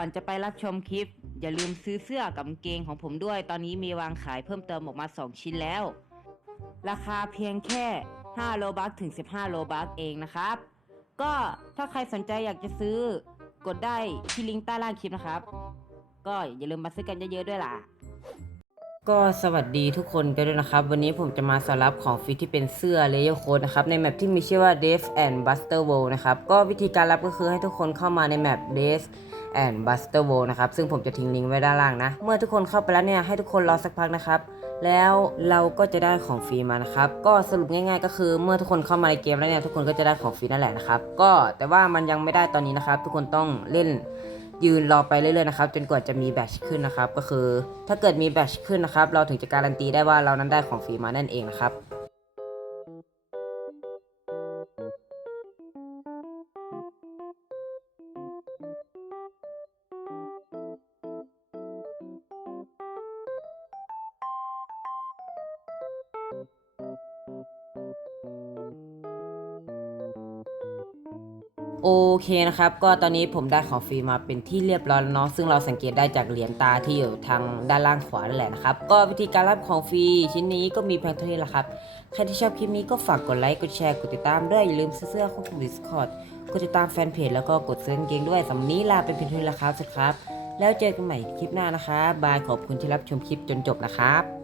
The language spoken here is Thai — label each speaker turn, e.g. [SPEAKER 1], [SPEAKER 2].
[SPEAKER 1] ก่อนจะไปรับชมคลิป อย่าลืมซื้อเสื้อกับเกงของผมด้วย ตอนนี้มีวางขายเพิ่มเติมออกมา 2 ชิ้นแล้ว ราคาเพียงแค่ 5 โลบัคถึง 15 โลบัคเองนะครับ ก็ถ้าใครสนใจอยากจะซื้อกดได้ที่ลิงก์ใต้ล่างคลิปนะครับ ก็อย่าลืมมาซื้อกันเยอะๆด้วยล่ะ ก็สวัสดีทุกคนกันด้วยนะครับ วันนี้ผมจะมาสอนรับของฟรีที่เป็นเสื้อเลเยอร์โค้ดนะครับ ในแมปที่มีชื่อว่า Dave and Buster World นะครับ ก็วิธีการรับก็คือให้ทุกคนเข้ามาในแมป Dave and Buster World นะครับ ซึ่งผมจะทิ้งลิงก์ไว้ด้านล่างนะ เมื่อทุกคนเข้าไปแล้วเนี่ย ให้ทุกคนรอสักพักนะครับ แล้วเราก็จะได้ของฟรีมานะครับ ก็สรุปง่าย ๆ ก็คือเมื่อทุกคนเข้ามาในเกมแล้วเนี่ยทุกคนก็จะได้ของฟรีนั่นแหละนะครับ ก็แต่ว่ามันยังไม่ได้ตอนนี้นะครับ ทุกคนต้องเล่น ยืนรอไปเรื่อยๆนะครับจนกว่าจะมีแบตชขึ้นนะครับก็คือ ถ้าเกิดมีแบตชขึ้นนะครับเราถึงจะการันตีได้ว่าเรานั้นได้ของฟรีมานั่นเองนะครับ โอเคนะครับ ก็ตอนนี้ผมได้ของฟรีมาเป็นที่เรียบร้อยแล้วเนาะซึ่งเราสังเกตได้จากเหรียญตาที่อยู่ทางด้านล่างขวานั่นแหละนะครับ ก็วิธีการรับของฟรีชิ้นนี้ก็มีเพียงเท่านี้แหละครับ ใครที่ชอบคลิปนี้ก็ฝากกดไลค์กดแชร์กดติดตามด้วยอย่าลืมซื้อเสื้อควบคุม Discord กดติดตามแฟนเพจแล้วก็กดซื้อกางเกงด้วยสำหรับนี้ลาเป็นเพียงเท่านี้แล้วครับสครับ แล้วเจอกันใหม่คลิปหน้านะครับบายขอบคุณที่รับชมคลิปจนจบนะครับ